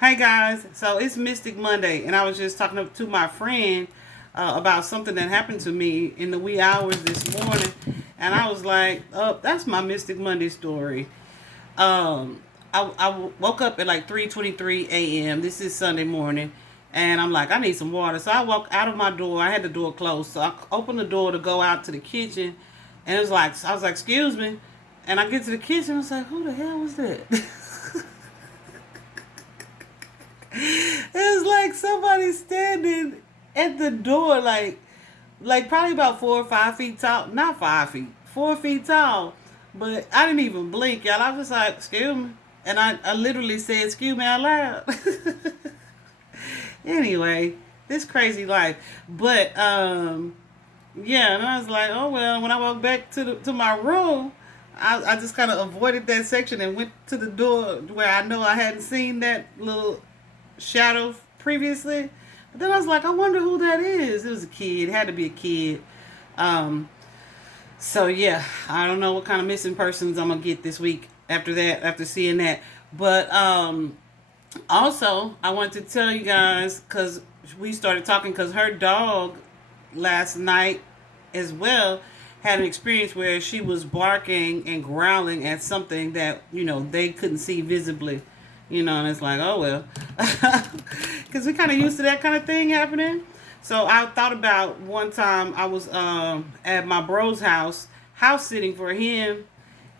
Hey guys, so it's Mystic Monday, and I was just talking to my friend about something that happened to me in the wee hours this morning, and I was like, "Oh, that's my Mystic Monday story." I woke up at like 3:23 a.m. This is Sunday morning, and I'm like, I need some water, so I walked out of my door. I had the door closed, so I opened the door to go out to the kitchen, and it was like, I was like, "Excuse me," and I get to the kitchen, I was like, "Who the hell was that?" It was like somebody standing at the door, like probably about 4 or 5 feet tall. Not 5 feet, 4 feet tall. But I didn't even blink, y'all. I was like, "Excuse me," and I literally said, "Excuse me," out loud. Anyway, this crazy life. But yeah, and I was like, "Oh well." When I walked back to my room, I just kind of avoided that section and went to the door where I know I hadn't seen that little shadow previously. But then I was like, I wonder who that is. It was a kid. It had to be a kid. Um, so yeah, I don't know what kind of missing persons I'm gonna get this week after that, after seeing that. But also, I wanted to tell you guys because we started talking because her dog last night as well had an experience where she was barking and growling at something that they couldn't see visibly, and it's like, oh well, because we kind of used to that kind of thing happening. So I thought about one time I was at my bro's house sitting for him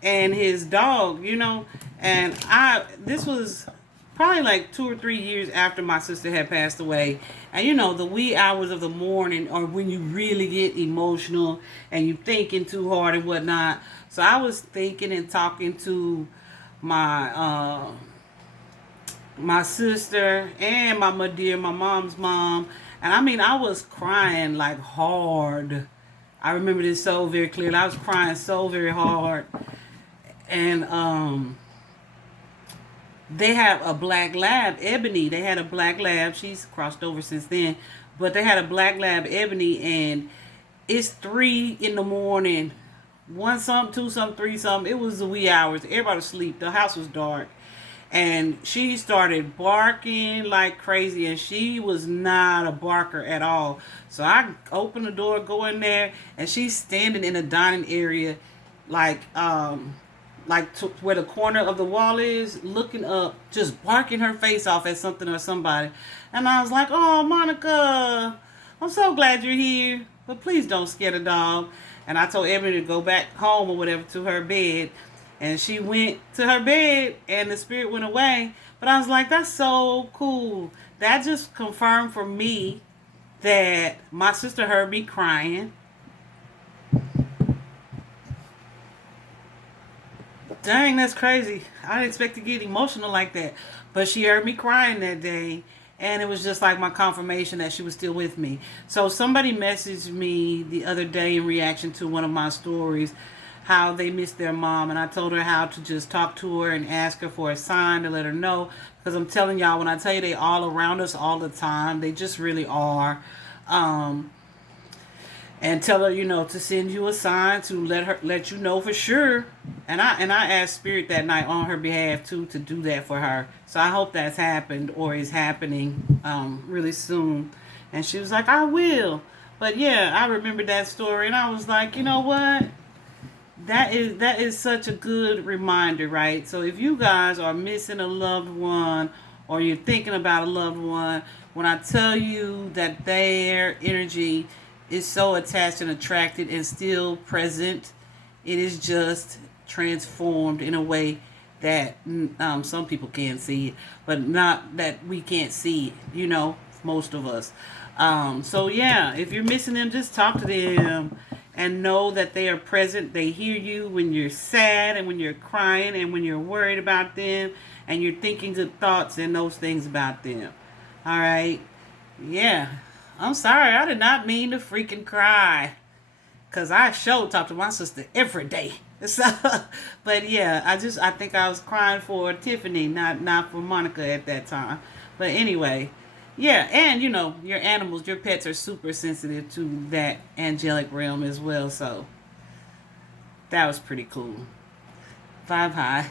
and his dog, and I this was probably like 2 or 3 years after my sister had passed away. And the wee hours of the morning are when you really get emotional and you thinking too hard and whatnot. So I was thinking and talking to my my sister and my dear, my mom's mom. And I mean, I was crying like hard. I remember this so very clearly. I was crying so very hard. And they have a black lab, Ebony. They had a black lab. She's crossed over since then. But they had a black lab, Ebony, and it's 3 in the morning. One something, two something, three something. It was the wee hours. Everybody was asleep. The house was dark. And she started barking like crazy, and she was not a barker at all. So I opened the door, go in there, and she's standing in the dining area, like where the corner of the wall is, looking up, just barking her face off at something or somebody. And I was like, "Oh, Monica, I'm so glad you're here, but please don't scare the dog." And I told Ebony to go back home or whatever to her bed. And she went to her bed and the spirit went away. But I was like, that's so cool. That just confirmed for me that my sister heard me crying. Dang, that's crazy. I didn't expect to get emotional like that. But she heard me crying that day. And it was just like my confirmation that she was still with me. So somebody messaged me the other day in reaction to one of my stories how they missed their mom. And I told her how to just talk to her and ask her for a sign to let her know. Because I'm telling y'all, when I tell you they all around us all the time, they just really are. Um, and tell her, to send you a sign to let you know for sure. And I asked Spirit that night on her behalf too to do that for her. So I hope that's happened or is happening really soon. And she was like, I will. But yeah, I remember that story, and I was like, you know what? That is such a good reminder, right? So if you guys are missing a loved one or you're thinking about a loved one, when I tell you that their energy is so attached and attracted and still present, it is just transformed in a way that some people can't see it, but not that we can't see it, most of us. So yeah, if you're missing them, just talk to them and know that they are present. They hear you when you're sad and when you're crying and when you're worried about them and you're thinking good thoughts and those things about them. All right. Yeah. I'm sorry. I did not mean to freaking cry. Cause I sure talk to my sister every day. So, but yeah, I think I was crying for Tiffany, not for Monica at that time. But anyway, yeah, and your animals, your pets are super sensitive to that angelic realm as well. So that was pretty cool. Vibe high.